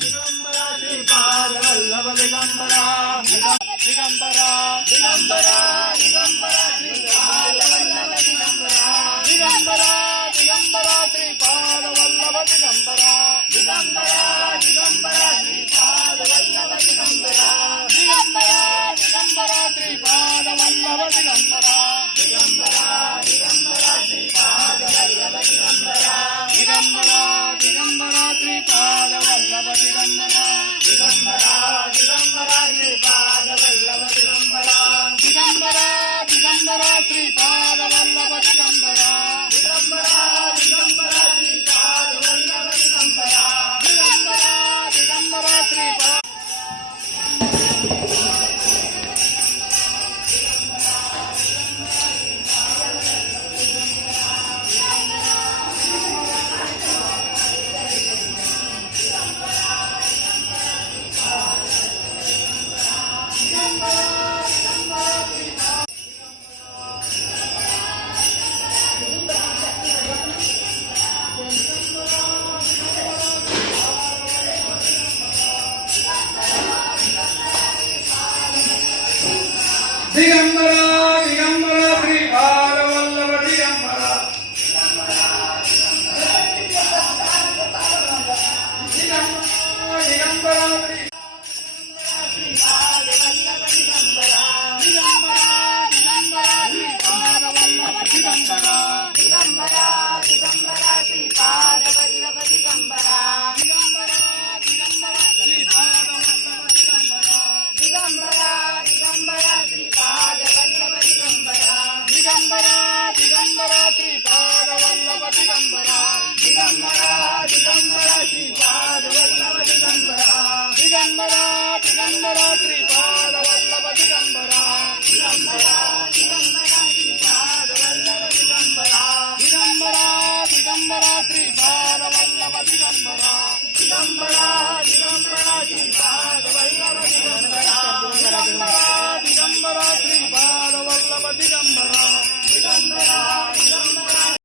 Digambara Shripad Vallabh Digambara Digambara Digambara Digambara Shripad Vallabh Digambara Digambara Digambara Shripad Vallabh Digambara Digambara Digambara Shripad Vallabh Digambara Digambara Digambara Shripad Vallabh Digambara Digambara Digambara Shripad Vallabh Digambara Digambara Digambara Shripad Vallabh Digambara Digambara Digambara Shripad Vallabh Digambara Digambara Digambara Shripad Vallabh Digambara Digambara Digambara Shripad Vallabh Digambara Digambara Digambara Shripad Digambara Digambara Shripad Vallabh Digambara Digambara Shripad Vallabh Digambara Digambara Digambara Shripad Vallabh Digambara Digambara Digambara Shripad Vallabh Digambara Digambara Digambara Shripad Vallabh Digambara Digambara Digambara Shripad Vallabh Digambara Digambara Digambara Shripad Vallabh Digambara Digambara Digambara Shripad Vallabh Digambara Digambara Digambara Shripad Vallabh Digambara Digambara Digambara Shripad Vallabh Digambara Digambara Digambara Shripad Vallabh Digambara Digambara Digambara Shripad Vallabh